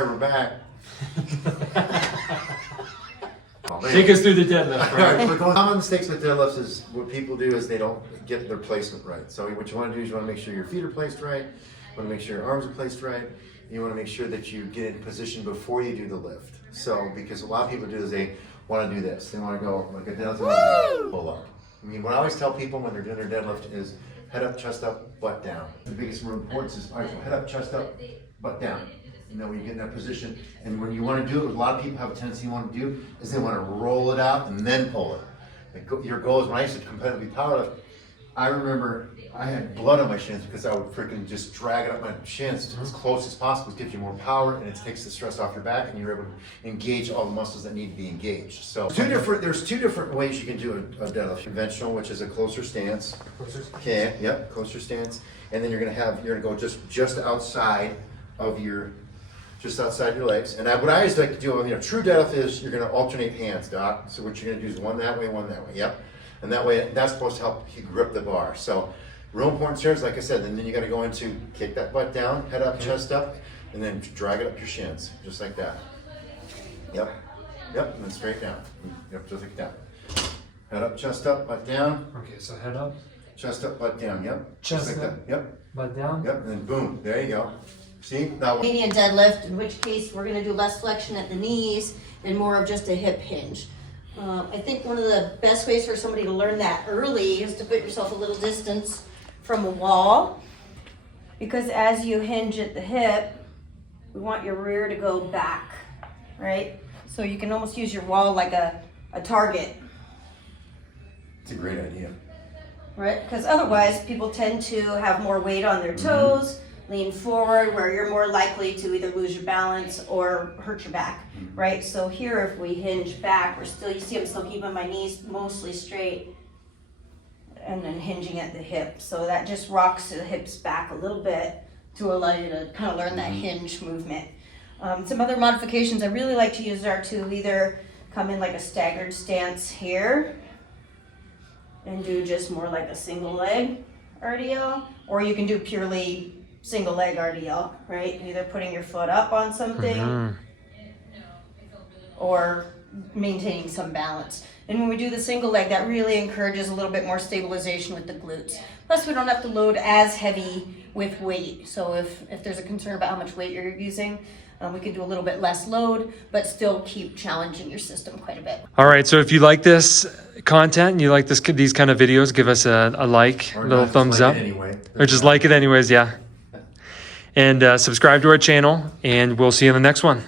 right, we're back. Take us through the deadlift. Right, for common mistakes with deadlifts is what people do is they don't get their placement right. So what you want to do is you want to make sure your feet are placed right. You want to make sure your arms are placed right. You want to make sure that you get in position before you do the lift. So because a lot of people do is they want to do this. They want to go like a deadlift, pull up. I mean, what I always tell people when they're doing their deadlift is head up, chest up, butt down. The biggest importance is, all right, so head up, chest up, butt down. You know, when you get in that position, and when you want to do it, what a lot of people have a tendency to want to do is they want to roll it out and then pull it. Like, your goal is, when I used to competitively powerlift, I remember I had blood on my shins because I would freaking just drag it up my shins as close as possible. It gives you more power and it takes the stress off your back, and you're able to engage all the muscles that need to be engaged. So there's two different ways you can do a deadlift. Conventional, which is a closer stance. Okay, yep, closer stance. And then you're gonna go just outside of your legs. And what I always like to do, true deadlift is you're gonna alternate hands, Doc. So what you're gonna do is one that way, yep. And that way, that's supposed to help you grip the bar. So real important stairs, like I said, and then you gotta go into kick that butt down, head up, chest up, and then drag it up your shins, just like that. Yep, and then straight down. Yep, just like that. Head up, chest up, butt down. Okay, so head up. Chest up, butt down, yep. Chest just like up, that. Yep. Butt down. Yep, and then boom, there you go. See? Now, Median deadlift, in which case we're gonna do less flexion at the knees and more of just a hip hinge. I think one of the best ways for somebody to learn that early is to put yourself a little distance from a wall, because as you hinge at the hip, we want your rear to go back, right? So you can almost use your wall like a target. it's a great idea. Right, because otherwise people tend to have more weight on their toes, lean forward, where you're more likely to either lose your balance or hurt your back, right? So here, if we hinge back, you see I'm still keeping my knees mostly straight and then hinging at the hip. So that just rocks the hips back a little bit to allow you to kind of learn that hinge movement. Some other modifications I really like to use are to either come in like a staggered stance here and do just more like a single leg RDL, or you can do purely single leg RDL, right? Either putting your foot up on something or maintaining some balance. And when we do the single leg, that really encourages a little bit more stabilization with the glutes. Plus, we don't have to load as heavy with weight. So if there's a concern about how much weight you're using, we can do a little bit less load, but still keep challenging your system quite a bit. All right, so if you like this content and you like these kind of videos, give us a like, a little thumbs up. Anyway. Or just like it anyways, yeah. And subscribe to our channel, and we'll see you in the next one.